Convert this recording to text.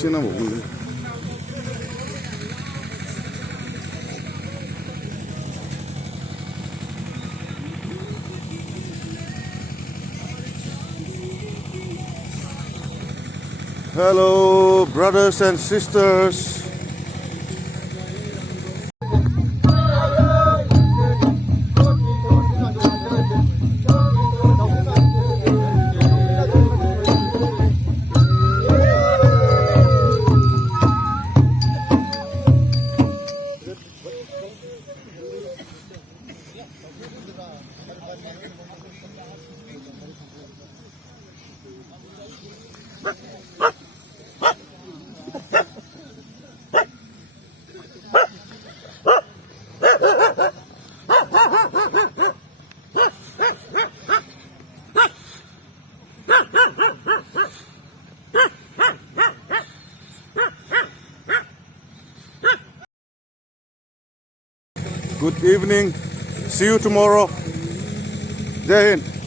Christian na mo. Hello, brothers and sisters. Good evening. See you tomorrow. Jai Hind.